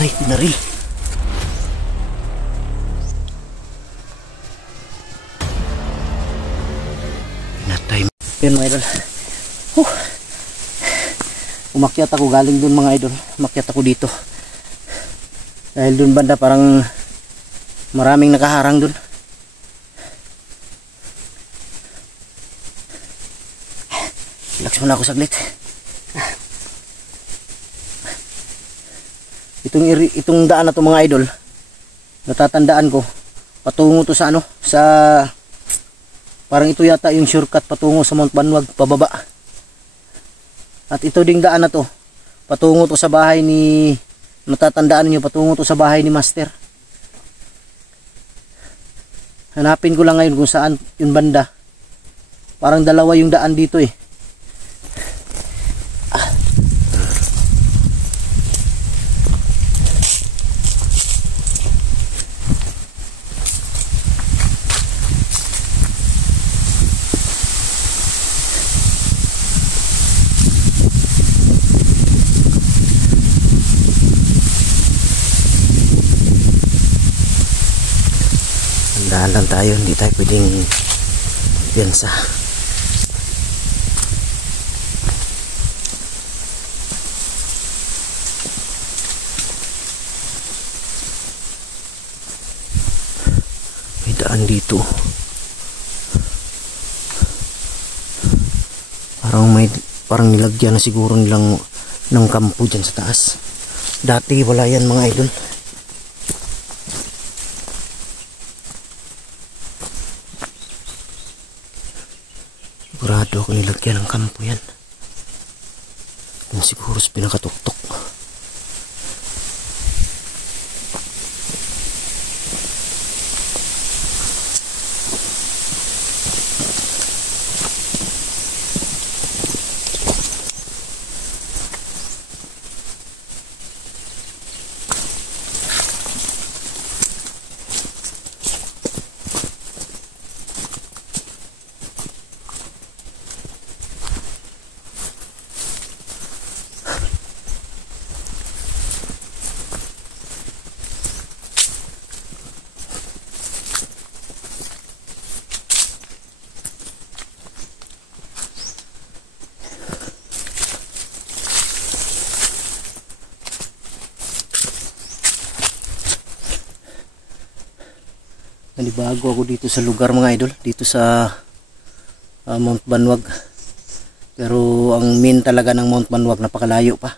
Patay, binaril. Pinatay. Yun mga idol. Umakyat ako galing dun mga idol. Umakyat ako dito. Dahil dun banda parang maraming nakaharang dun. Relax muna ako saglit. Itong daan na to mga idol, natatandaan ko, patungo to sa ano, sa parang ito yata yung shortcut patungo sa Mount Banwag pababa. At ito ding daan na to, patungo to sa bahay ni, natatandaan niyo, patungo to sa bahay ni Master. Hanapin ko lang ngayon kung saan yung banda. Parang dalawa yung daan dito eh. Dahan lang tayo, hindi tayo pwedeng piyansa. May daan dito. Parang nilagyan na siguro nilang ng kampo dyan sa taas. Dati wala yan mga idol. Sigurado ako nilagyan ng kampo yan. Yan siguro sa pinakatuktok. Nanibago ako dito sa lugar mga idol, dito sa Mount Banwag. Pero ang main talaga ng Mount Banwag napakalayo pa.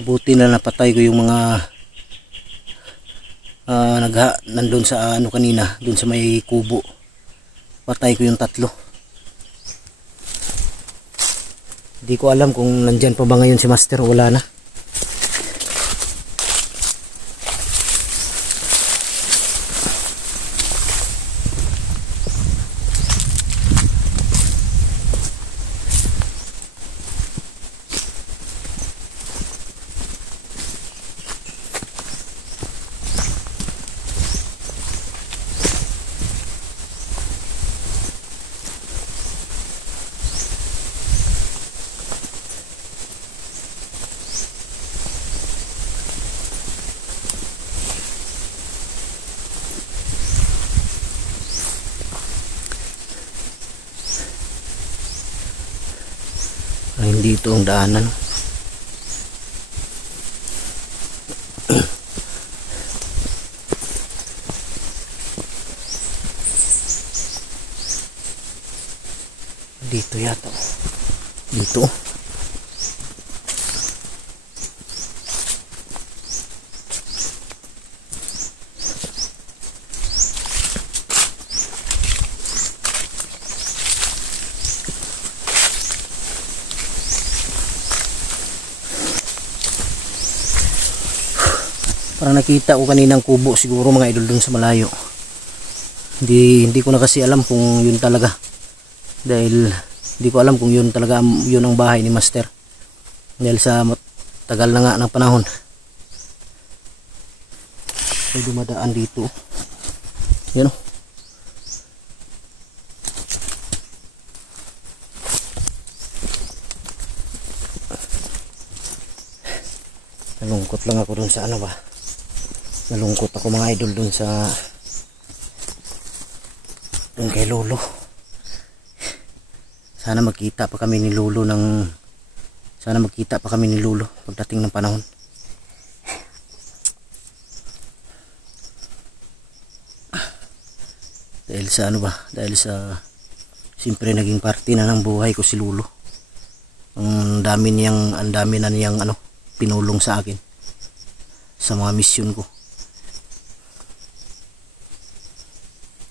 Buti na napatay ko yung mga nandun sa ano kanina, dun sa may kubo. Patay ko yung 3. Hindi ko alam kung nandyan pa ba ngayon si Master o wala na. Hindi ito ang daanan. Dito yata. Dito. Parang nakita ko kaninang kubo siguro mga idol dun sa malayo. Hindi ko na kasi alam kung yun talaga. Dahil hindi ko alam kung yun talaga yun ang bahay ni Master. Dahil sa tagal na nga ng panahon. May dumadaan dito. Yun o. Nalungkot lang ako dun sa ano ba. Nalungkot ako mga idol dun sa dun kay lolo. Sana magkita pa kami ni lolo pagdating ng panahon. Dahil sa ano ba? Dahil sa siyempre naging parte na ng buhay ko si lolo. Ang dami na niyang ano, pinulong sa akin sa mga misyon ko.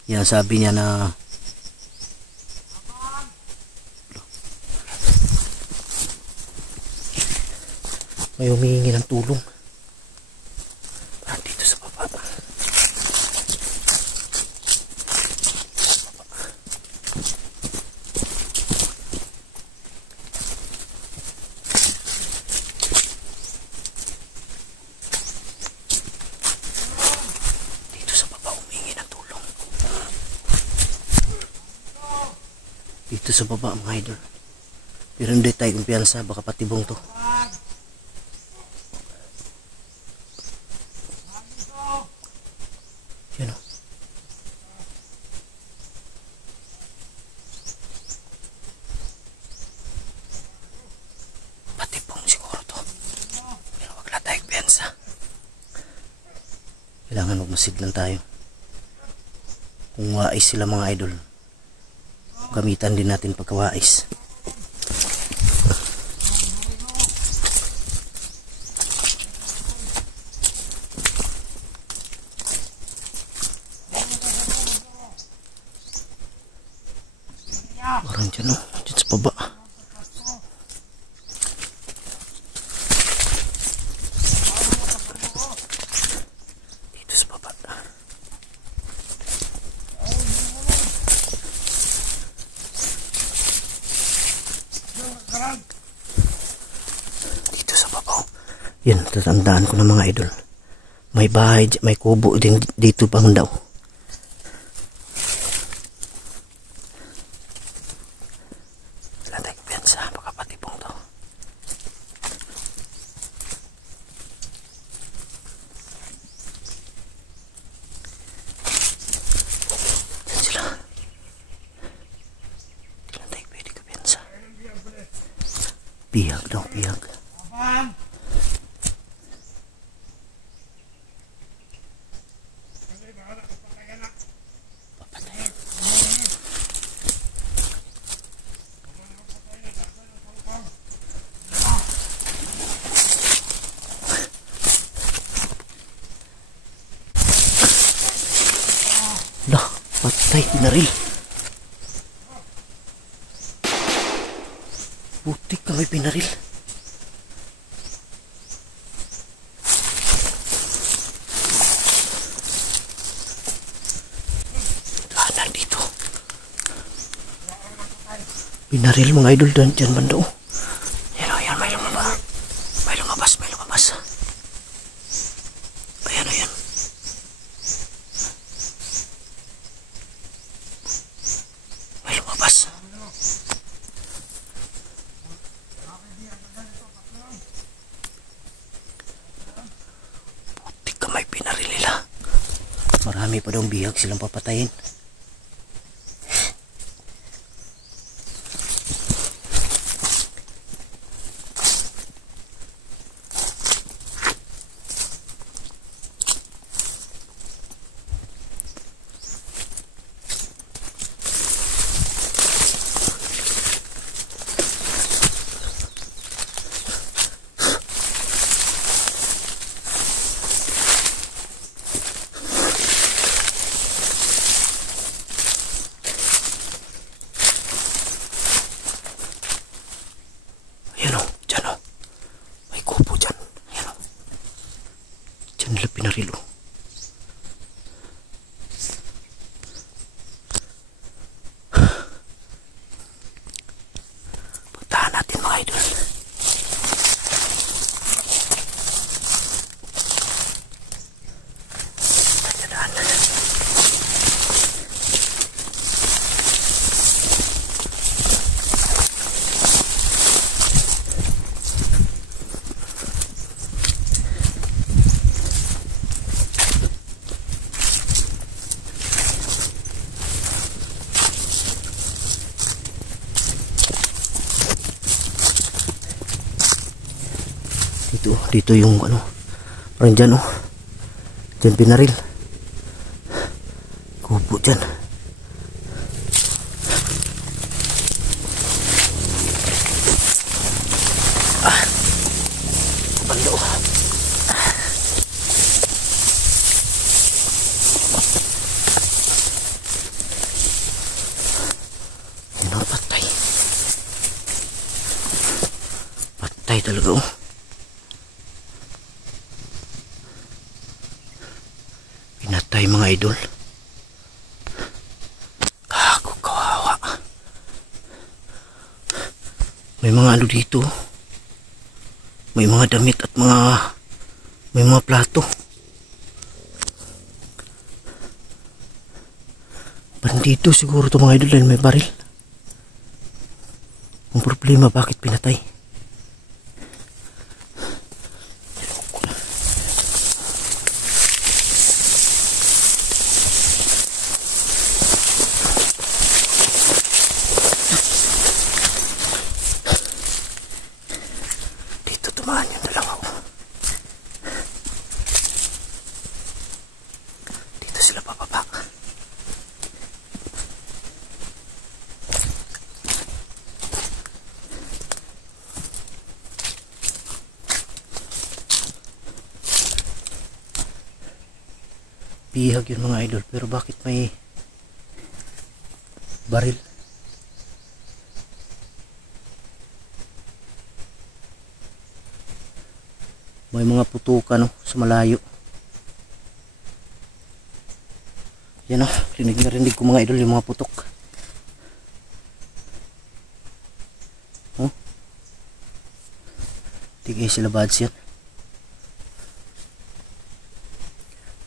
Yan sabi niya na may humihingi ng tulong. Dito sa baba. Dito sa baba humihingi ng tulong. Dito sa baba mga idol. Pero hindi tayo kumpiyansa, baka patibong to. Yan o. Patibong siguro to. Pero wag lang tayo kumpiyansa. Kailangan magmasid lang tayo. Kung wais sila mga idol, gamitan din natin pagkawais. Parang dyan o, dyan sa baba. Dito sa baba. Dito sa baba. Yan, tatandaan ko na mga idol. May bahay, may kubo din dito pang daw. Bihag daw, bihag. Papatayin. Lah, patay, pinaril. Putik ka, may pinaril. Nandito. Pinaril mga idol dyan banda o. Yan o, yan, may lumabas. May lumabas, may lumabas. Ayan, ayan. May lumabas. Marami pa daw bihag silang papatayin. Nila pinarilo. Puntahan natin mga idol. Tandaan. Dito yung ano, parang dyan oh. Dyan pinaril. Kupo dyan. Banda oh. Yan oh, patay. Patay talaga oh. Pinatay mga idol. Ako kawawa. May mga ano dito. May mga damit at may mga plato. Bandito siguro to mga idol dahil may baril. Ang problema, bakit pinatay? Tumaan yung dalawa ko. Dito sila bababa. Bihag yun mga idol, pero bakit may baril? May mga putukan no, sa malayo. Yan o, rinig ko mga idol yung mga putok. Oh. Tigay sila bads yan.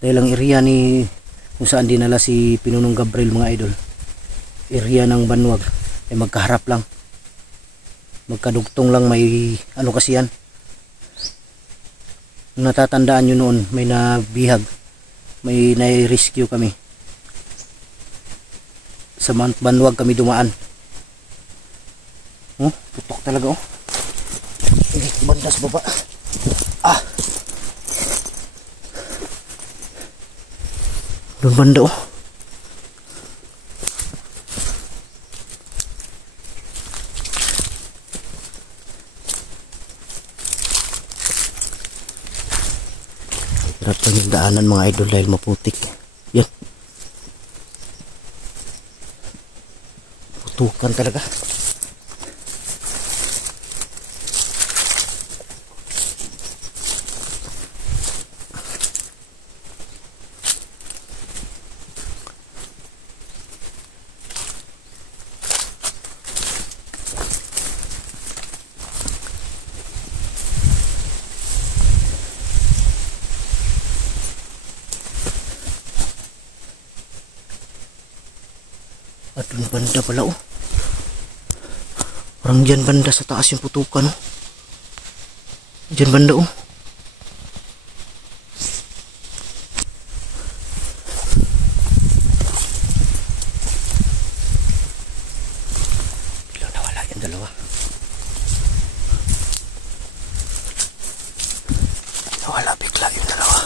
Dahil ang area ni kung saan dinala si Pinunong Gabriel mga idol, area ng Banwag ay magkaharap lang. Magkadugtong lang, may ano kasi yan. Natatandaan nyo noon, may nabihag, may na-rescue kami sa Banwag kami dumaan. Oh, putok talaga oh. Hindi, banda sa baba. Ah, doon banda oh. Hirap lang yung daanan mga idol dahil maputik. Yan. Putukan talaga. At doon banda pala oh. Parang dyan banda sa taas yung putukan oh. Dyan banda oh. Biglang nawala yung dalawa. Nawala bigla yung dalawa.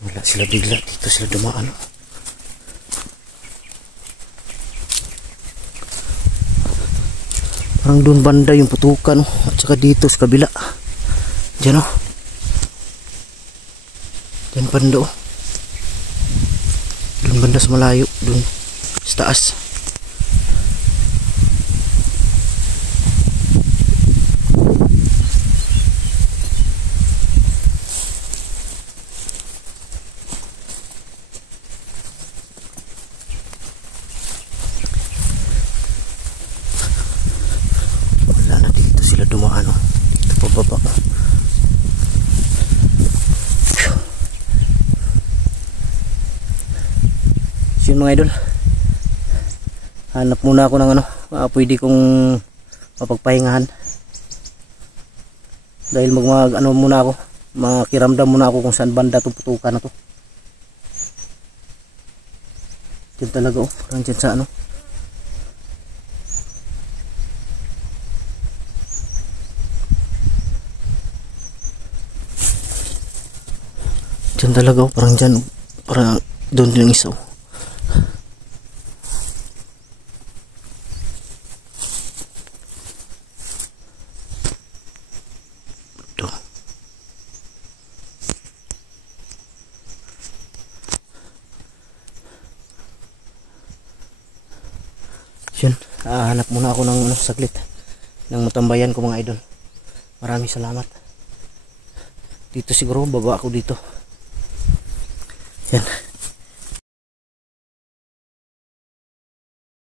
Wala sila bigla, dito sila dumaan. Parang doon banda yung putukan at saka dito sa kabila. Diyan oh. Diyan banda oh. Doon banda sa malayo, doon sa taas. Dumaan oh. Dito pababa. So yun mga idol, hanap muna ako ng ano, pwede kong mapagpahingahan. Dahil ano muna ako, makiramdam muna ako kung saan banda itong putukan na to. Diyan talaga oh, parang dyan sa ano. Diyan talaga oh, parang dyan oh. Parang doon yung isa oh. Yun, hanap muna ako ng saglit ng matambayan ko mga idol. Maraming salamat. Dito siguro baba ako dito. Yan.